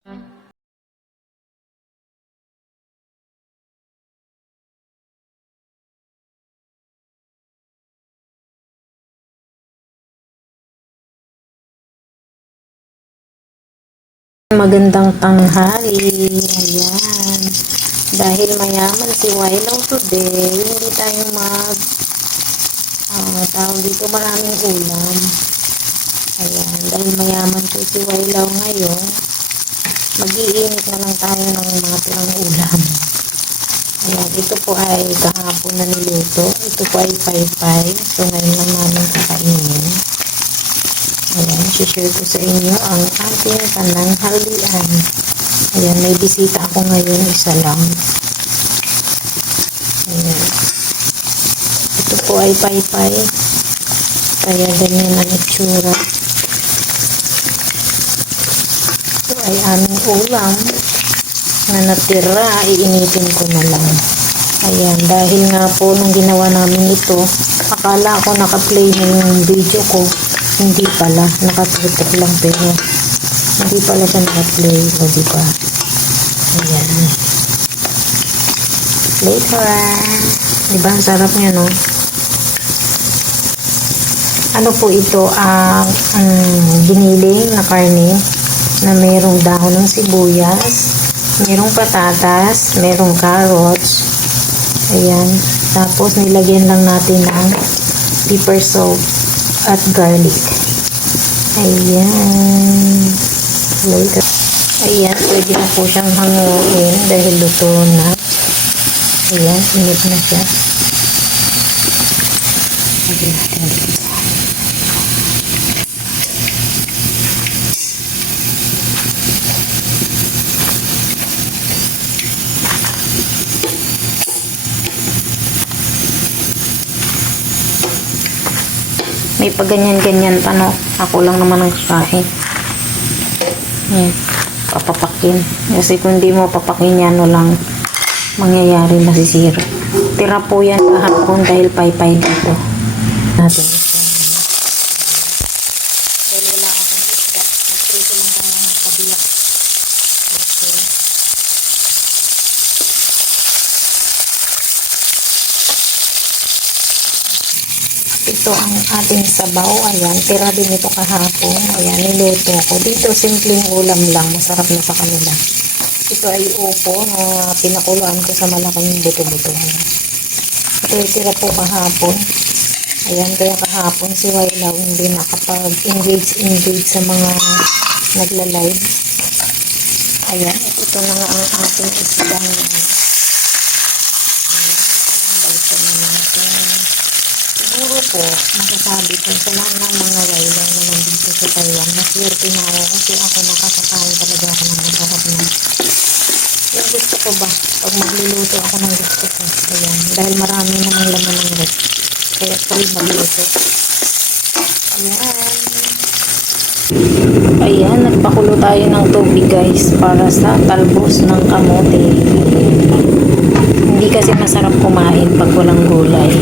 Magandang tanghali. Ayan. Dahil mayaman si Wailaw today, hindi tayo tawag dito maraming ulam. Ayan. Dahil mayaman po si Wailaw ngayon, mag-iinit na lang tayo ng mga tirang ulam. Ayan. Ito po ay kahapon na niluto. Ito po ay paypay. So ngayon lang namin kakainin. Ayan, share ko sa inyo ang ating pananghalian. Ayan, may bisita ako ngayon, isa lang. Ayan. Ito po ay paypay. Kaya ganyan ang itsura. Ito ay aming ulam na natira, iinitin ko na lang. Ayan, dahil nga po nung ginawa namin ito, akala ko naka-play na yung video ko. Hindi pala, nakatutok lang pero hindi pala siya naka-play, o diba? Ayan. Later. Diba, ang sarap niya, no? Ano po ito? Ang giniling na karne na mayroong dahon ng sibuyas, mayroong patatas, mayroong carrots. Ayan. Tapos, nilagyan lang natin ng pepper salt at garlic. Ayan. Later. Ayan, pwede na po siyang hanguin dahil luto na. Ayan, init na siya. Lagyan natin dito. May paganyan-ganyan pa, no? Ako lang naman ang kakain. Ayan. Papapakin. Kasi kung di mo papakin yan, walang mangyayari, masisira. Tira po yan kahapon dahil paypay dito. Natin ito. Dahil wala akong isda. Naprito lang tayo ng kabiyak. Okay. Ito ang ating sabaw. Ayan, tira din ito kahapon. Ayan, niluto ko. Dito, simpleng ulam lang. Masarap na sa kanila. Ito ay upo na pinakuluan ko sa malaking buto-buto. Ito ay tira po kahapon. Ayan, kaya kahapon si Wailaw hindi nakapag-engage sa mga nagla-live. Ayan, ito na nga ang ating isdang. Ayan, balikan na natin. Siguro po, masasabi ko sa lahat ng mga Wailaw na nandito sa Taiwan, maswerte na ako kasi ako nakakakain talaga ako ng masarap na. Yung gusto ko ba, pag magluluto ako ng gusto ko. Ayan, dahil marami namang laman ng rep. Kaya free magluto. Ayan. Ayan, nagpakulo tayo ng tubig guys para sa talbos ng kamote. Hindi kasi masarap kumain pag walang gulay.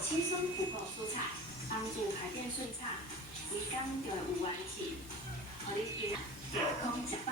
轻松补够蔬菜，帮助排便顺畅，胃肝就会有元气，互你健康食。